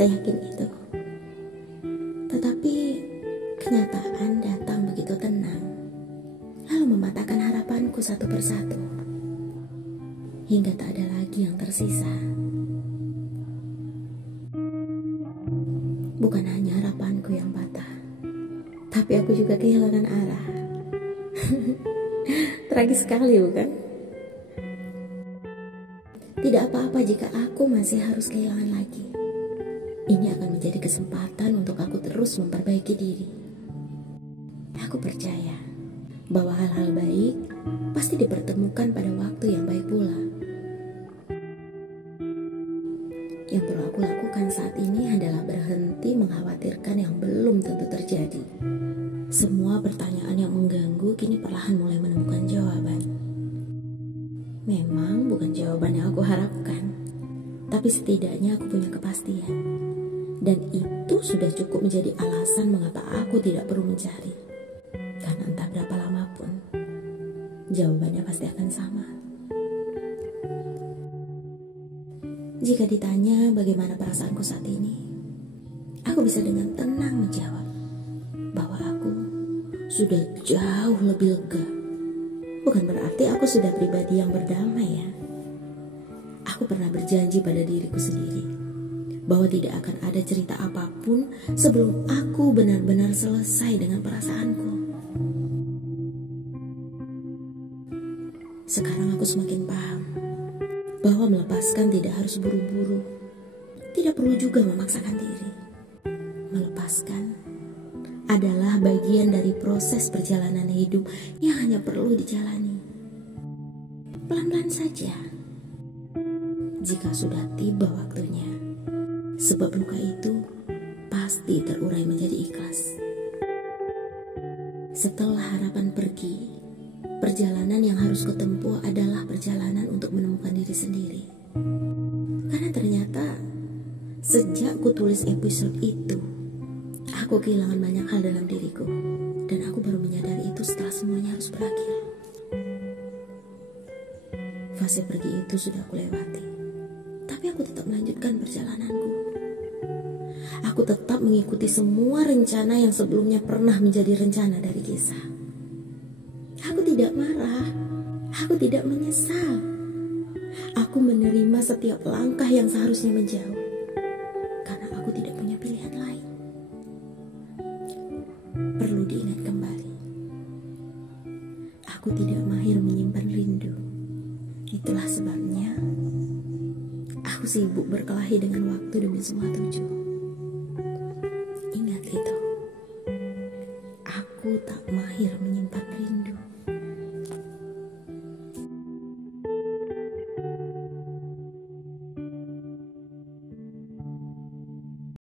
Saya yakin itu. Tetapi kenyataan datang begitu tenang, lalu mematahkan harapanku satu persatu, hingga tak ada lagi yang tersisa. Bukan hanya harapanku yang patah, tapi aku juga kehilangan arah. Tragis sekali, bukan? Tidak apa-apa jika aku masih harus kehilangan lagi. Ini akan menjadi kesempatan untuk aku terus memperbaiki diri. Aku percaya bahwa hal-hal baik pasti dipertemukan pada waktu yang baik pula. Yang perlu aku lakukan saat ini adalah berhenti mengkhawatirkan yang belum tentu terjadi. Semua pertanyaan yang mengganggu kini perlahan mulai menemukan jawaban. Memang bukan jawaban yang aku harapkan, tapi setidaknya aku punya kepastian. Dan itu sudah cukup menjadi alasan mengapa aku tidak perlu mencari. Karena entah berapa lama pun, jawabannya pasti akan sama. Jika ditanya bagaimana perasaanku saat ini, aku bisa dengan tenang menjawab bahwa aku sudah jauh lebih lega. Bukan berarti aku sudah pribadi yang berdamai ya. Aku pernah berjanji pada diriku sendiri bahwa tidak akan ada cerita apapun sebelum aku benar-benar selesai dengan perasaanku. Sekarang aku semakin paham bahwa melepaskan tidak harus buru-buru. Tidak perlu juga memaksakan diri. Melepaskan adalah bagian dari proses perjalanan hidup yang hanya perlu dijalani. Pelan-pelan saja. Jika sudah tiba waktunya, sebab luka itu pasti terurai menjadi ikhlas. Setelah harapan pergi, perjalanan yang harus kutempuh adalah perjalanan untuk menemukan diri sendiri. Karena ternyata sejak kutulis episode itu, aku kehilangan banyak hal dalam diriku. Dan aku baru menyadari itu setelah semuanya harus berakhir. Fase pergi itu sudah aku lewati, tapi aku tetap melanjutkan perjalananku. Aku tetap mengikuti semua rencana yang sebelumnya pernah menjadi rencana dari kisah. Aku tidak marah, aku tidak menyesal. Aku menerima setiap langkah yang seharusnya menjauh, karena aku tidak punya pilihan lain. Perlu diingat kembali, aku tidak mahir menyimpan rindu. Itulah sebabnya aku sibuk berkelahi dengan waktu demi semua tujuan. Ingat itu, aku tak mahir menyimpan rindu.